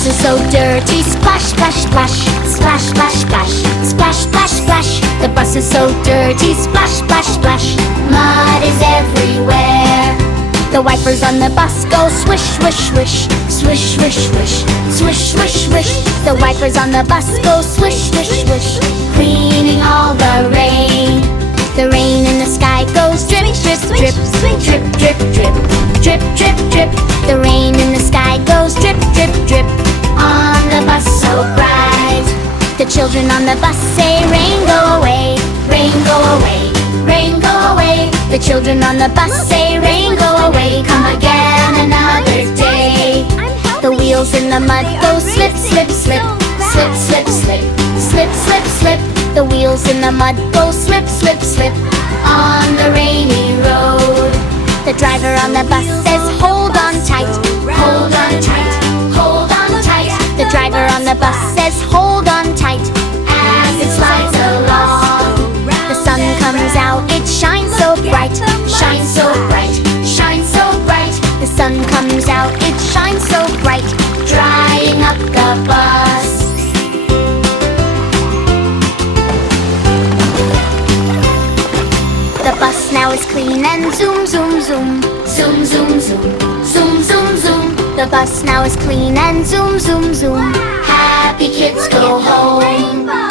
bus is so dirty. Splash, splash, splash. Splash, splash, splash. Splash, splash, splash. The bus is so dirty. Splash, splash, splash. Mud is everywhere. The wipers on the bus go swish, swish, swish. Swish, swish, swish. Swish, swish, swish. The wipers on the bus go swish, swish, swish. Cleaning all the rain. The rain in the sky goes drip, drip, drip. Drip, drip, drip. Drip, drip, drip. The rain in the sky goes drip, drip, drip. On the bus so bright. The children on the bus say, rain go away. Rain go away. Rain go away. The children on the bus say, rain go away. Come again another day. The wheels in the mud go slip, slip, slip. Slip, slip, slip. Slip, slip, slip. The wheels in the mud go slip, slip, slip. On the rainy road. The driver on the bus says, hold on tight. Hold on tight. Hold on tight. The driver on the bus says, hold on tight. As it slides along, the sun comes out, it shines so bright. Shines so bright. Shines so bright. The sun comes out, it shines so bright. Drying up the bus. The bus now is clean and zoom, zoom, zoom. Zoom, zoom, zoom. Zoom, zoom, zoom. The bus now is clean and zoom, zoom, zoom. Happy kids go home.